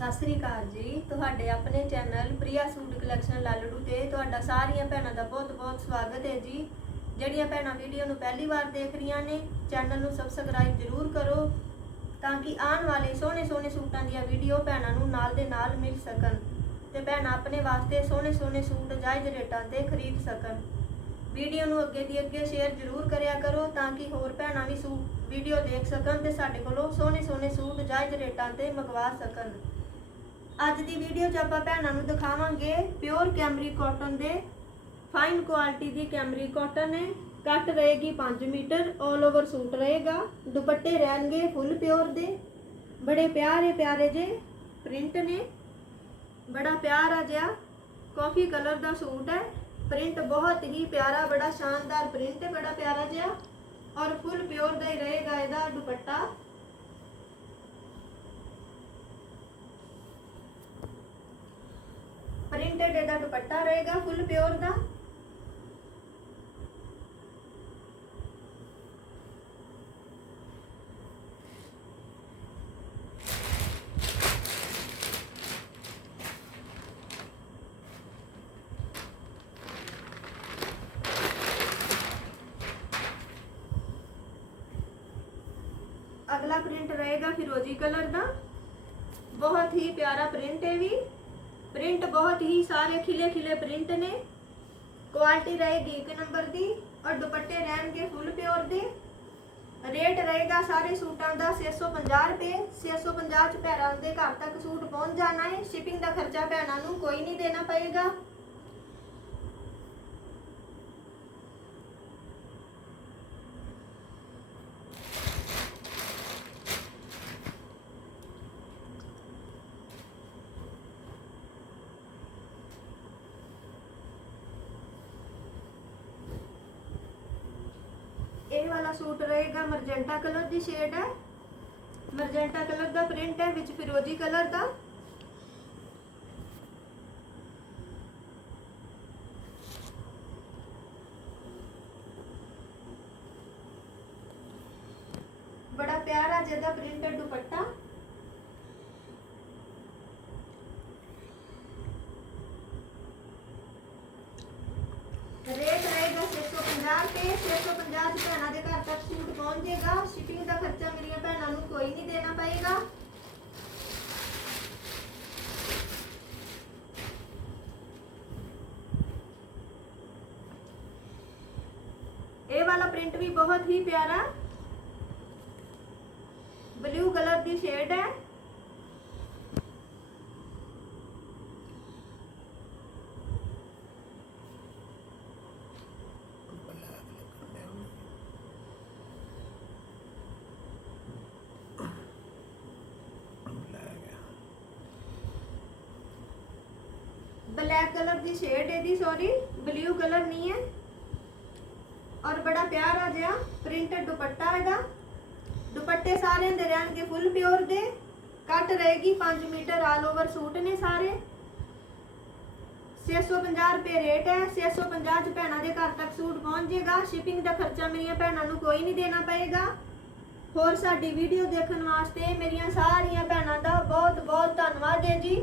ਸਤਿ ਸ੍ਰੀ ਅਕਾਲ ਜੀ। ਤੁਹਾਡੇ ਆਪਣੇ channel Priya suit collection Lalru ਤੇ ਤੁਹਾਡਾ ਸਾਰੀਆਂ ਭੈਣਾਂ ਦਾ ਬਹੁਤ-ਬਹੁਤ ਸਵਾਗਤ ਹੈ ਜੀ। ਜਿਹੜੀਆਂ ਭੈਣਾਂ ਵੀਡੀਓ ਨੂੰ ਪਹਿਲੀ ਵਾਰ ਦੇਖ ਰਹੀਆਂ ਨੇ, ਚੈਨਲ ਨੂੰ ਸਬਸਕ੍ਰਾਈਬ ਜ਼ਰੂਰ ਕਰੋ ਤਾਂ ਕਿ ਆਉਣ ਵਾਲੇ ਸੋਹਣੇ-ਸੋਹਣੇ ਸੂਟਾਂ ਦੀਆਂ ਵੀਡੀਓ ਭੈਣਾਂ ਨੂੰ ਨਾਲ ਦੇ ਨਾਲ ਮਿਲ ਸਕਣ ਤੇ ਭੈਣਾਂ ਆਪਣੇ ਵਾਸਤੇ ਸੋਹਣੇ-ਸੋਹਣੇ ਸੂਟ ਜਾਇਜ਼ ਰੇਟਾਂ ਤੇ ਖਰੀਦ ਸਕਣ। ਵੀਡੀਓ ਨੂੰ ਅੱਗੇ ਦੀ ਅੱਗੇ ਸ਼ੇਅਰ ਜ਼ਰੂਰ ਕਰਿਆ ਕਰੋ ਤਾਂ ਕਿ ਹੋਰ ਭੈਣਾਂ ਵੀ ਸੂਟ ਵੀਡੀਓ ਦੇਖ ਸਕਣ ਤੇ ਸਾਡੇ ਕੋਲੋਂ ਸੋਹਣੇ-ਸੋਹਣੇ ਸੂਟ ਜਾਇਜ਼ ਰੇਟਾਂ ਤੇ ਮੰਗਵਾ ਸਕਣ। ਅੱਜ ਦੀ ਵੀਡੀਓ 'ਚ ਆਪਾਂ ਭੈਣਾਂ ਨੂੰ ਦਿਖਾਵਾਂਗੇ ਪਿਓਰ ਕੈਮਰੀ ਕਾਟਨ ਦੇ। ਫਾਈਨ ਕੁਆਲਿਟੀ ਦੀ ਕੈਮਰੀ ਕਾਟਨ ਹੈ। ਕੱਟ ਰਹੇਗੀ 5 ਮੀਟਰ 올 ਓਵਰ ਸੂਟ ਰਹੇਗਾ। ਦੁਪੱਟੇ ਰਹਿਣਗੇ ਫੁੱਲ ਪਿਓਰ ਦੇ। ਬੜੇ ਪਿਆਰੇ ਪਿਆਰੇ ਜੇ ਪ੍ਰਿੰਟ ਨੇ। ਬੜਾ ਪਿਆਰਾ ਜਿਹਾ ਕਾਫੀ ਕਲਰ ਦਾ ਸੂਟ ਹੈ। ਪ੍ਰਿੰਟ ਬਹੁਤ ਹੀ ਪਿਆਰਾ, ਬੜਾ ਸ਼ਾਨਦਾਰ ਪ੍ਰਿੰਟ ਹੈ, ਬੜਾ ਪਿਆਰਾ ਜਿਹਾ। ਔਰ ਫੁੱਲ ਪਿਓਰ ਦਾ ਹੀ ਰਹੇਗਾ ਇਹਦਾ ਦੁਪੱਟਾ। दुपट्टा रहेगा फुल प्योर का अगला प्रिंट रहेगा फिरोजी कलर का बहुत ही प्यारा प्रिंट है भी ਪ੍ਰਿੰਟ ਬਹੁਤ ਹੀ ਸਾਰੇ ਖਿਲੇ ਖਿਲੇ ਪ੍ਰਿੰਟ ਨੇ। ਕੁਆਲਿਟੀ ਰਹੇਗੀ ਇੱਕ ਨੰਬਰ ਦੀ ਔਰ ਦੁਪੱਟੇ ਰਹਿਣਗੇ ਫੁੱਲ ਪਿਓਰ ਦੇ। ਰੇਟ ਰਹੇਗਾ ਸਾਰੇ ਸੂਟਾਂ ਦਾ 650 ਰੁਪਏ। 650 ਚ ਭੈਣਾਂ ਦੇ ਘਰ ਤੱਕ ਸੂਟ ਪਹੁੰਚ ਜਾਣਾ ਹੈ ਸ਼ਿਪਿੰਗ ਦਾ ਖਰਚਾ ਭੈਣਾਂ ਨੂੰ ਕੋਈ ਨਹੀਂ ਦੇਣਾ ਪਏਗਾ। ਇਹ ਵਾਲਾ ਸੂਟ ਰਹੇਗਾ ਮਰਜੈਂਟਾ ਕਲਰ ਦੀ ਸ਼ੇਡ ਹੈ ਮਰਜੈਂਟਾ ਕਲਰ ਦਾ ਪ੍ਰਿੰਟ ਹੈ ਵਿੱਚ ਫਿਰੋਜ਼ੀ ਕਲਰ ਦਾ ਬੜਾ ਪਿਆਰਾ ਜਿਹਦਾ ਪ੍ਰਿੰਟਡ ਦੁਪੱਟਾ ਰੇਟ ਰਹੇਗਾ 650 ਰੁਪਏ 650 ਚ ਭੈਣਾਂ ਦੇ ਘਰ ਤੱਕ ਸੂਟ ਪਹੁੰਚ ਜਾਏਗਾ ਸ਼ਿਪਿੰਗ ਦਾ ਖਰਚਾ ਮੇਰੀਆਂ ਭੈਣਾਂ ਨੂੰ ਕੋਈ ਨਹੀਂ ਦੇਣਾ ਪਏਗਾ ਇਹ ਵਾਲਾ ਪ੍ਰਿੰਟ ਵੀ ਬਹੁਤ ਹੀ ਪਿਆਰਾ ਬਲੂ ਕਲਰ ਦੀ ਸ਼ੇਡ ਹੈ ਬਲੈਕ ਕਲਰ ਦੀ ਸ਼ੇਡ ਇਹਦੀ ਸੌਰੀ ਬਲੂ ਕਲਰ ਨਹੀਂ ਹੈ। ਔਰ ਬੜਾ ਪਿਆਰਾ ਜਿਹਾ ਪ੍ਰਿੰਟਡ ਦੁਪੱਟਾ ਇਹਦਾ। ਦੁਪੱਟੇ ਸਾਰਿਆਂ ਦੇ ਰਹਿਣਗੇ ਫੁੱਲ ਪਿਓਰ ਦੇ। ਕੱਟ ਰਹੇਗੀ 5 ਮੀਟਰ ਆਲ ਓਵਰ ਸੂਟ ਨੇ ਸਾਰੇ। 650 ਰੁਪਏ ਰੇਟ ਹੈ। 650 ਚ ਭੈਣਾਂ ਦੇ ਘਰ ਤੱਕ ਸੂਟ ਪਹੁੰਚ ਜਾਏਗਾ ਸ਼ਿਪਿੰਗ ਦਾ ਖਰਚਾ ਮੇਰੀਆਂ ਭੈਣਾਂ ਨੂੰ ਕੋਈ ਨਹੀਂ ਦੇਣਾ ਪਏਗਾ। ਹੋਰ ਸਾਡੀ ਵੀਡੀਓ ਦੇਖਣ ਵਾਸਤੇ ਮੇਰੀਆਂ ਸਾਰੀਆਂ ਭੈਣਾਂ ਦਾ ਬਹੁਤ ਬਹੁਤ ਧੰਨਵਾਦ ਹੈ ਜੀ।